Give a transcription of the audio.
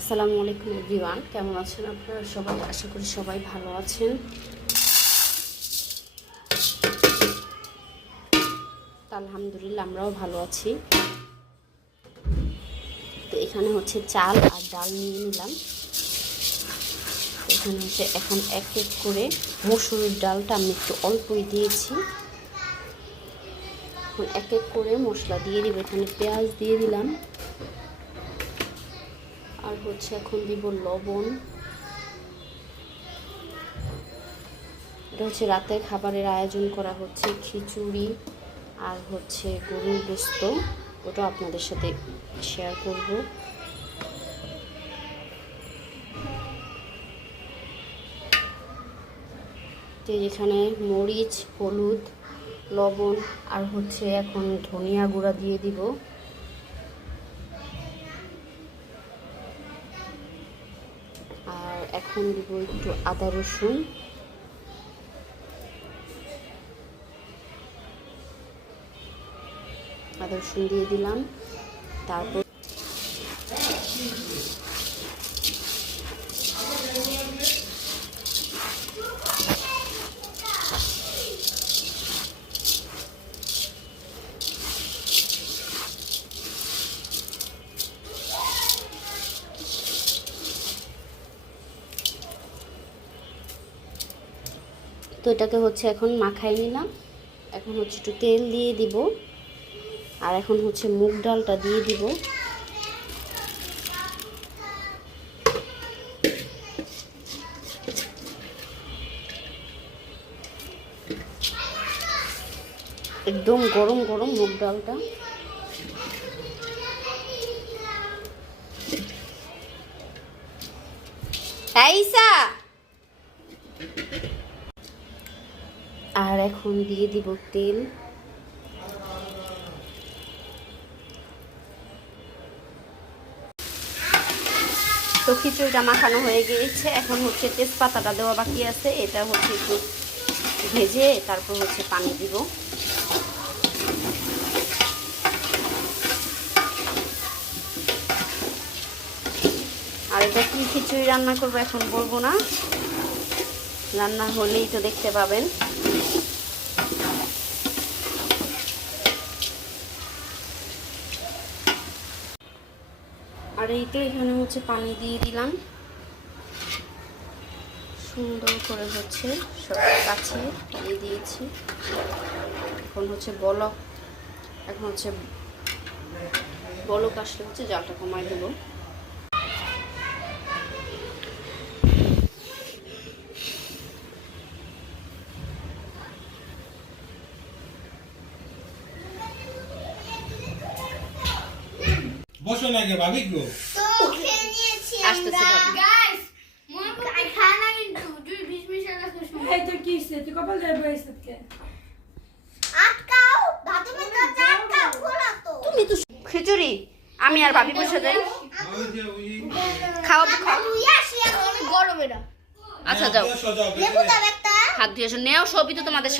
আসসালামু আলাইকুম এভরিওয়ান, কেমন আছেন আপনারা সবাই? আশা করি সবাই ভালো আছেন। আলহামদুলিল্লাহ আমরাও ভালো আছি। তো এখানে হচ্ছে চাল আর ডাল নিয়ে নিলাম। এখানে হচ্ছে এখন এক এক করে মসুরির ডালটা আমি একটু অল্পই দিয়েছি। এখন এক এক করে মশলা দিয়ে দিব। এখানে পেঁয়াজ দিয়ে দিলাম, আর হচ্ছে এখন দিব লবণ। এটা হচ্ছে রাতের খাবারের আয়োজন করা হচ্ছে, খিচুড়ি আর হচ্ছে গরুর গোস্ত, ওটা আপনাদের সাথে শেয়ার করব। তো এখানে মরিচ, হলুদ, লবণ আর হচ্ছে এখন ধনিয়া গুঁড়া দিয়ে দিব। আর এখন দিব একটু আদা রসুন। আদা রসুন দিয়ে দিলাম। তারপর তো এটাকে হচ্ছে এখন মাখাই নিলাম। এখন হচ্ছে একটু তেল দিয়ে দিব, আর এখন হচ্ছে মুগ ডালটা দিয়ে দিব। একদম গরম গরম মুগ ডালটা। আর এখন দিয়ে দিব তেল। তো খিচুড়িটা মাখানো হয়ে গিয়েছে। এখন হচ্ছে তেজপাতাটা দেওয়া বাকি আছে, এটা হচ্ছে একটু ভেজে তারপর হচ্ছে পানি দিব। আর এটা কি খিচুড়ি রান্না করবো এখন বলবো না, রান্না হলেই তো দেখতে পাবেন। আর এই তো এখানে হচ্ছে পানি দিয়ে দিলাম, সুন্দর করে হচ্ছে সব কাছে পানি দিয়েছি। এখন হচ্ছে বলক আসলে হচ্ছে জালটা কমাই দেবো। বসো না গে ভাবি গো, তো খেয়ে নিয়েছি আসতেছে ভাবি। গাইস মনে করে খায় না কিন্তু তুই 20 মিনিট আগে খুশি এই তো কি হইছে? তুই কপাল দেয় বইছিস কে? আটকাও দাদু মে তো আটকাও খোলা তো তুমি তো খিচুড়ি আমি আর ভাবি বসে যাই ওই যে ওই খাওয়াবো, খাও। তুই আসি এখন গরম এটা আচ্ছা যাও, সজাও লেবু দাও একটা হাত ধুয়ে এসো, নেও সবই তো তোমাদের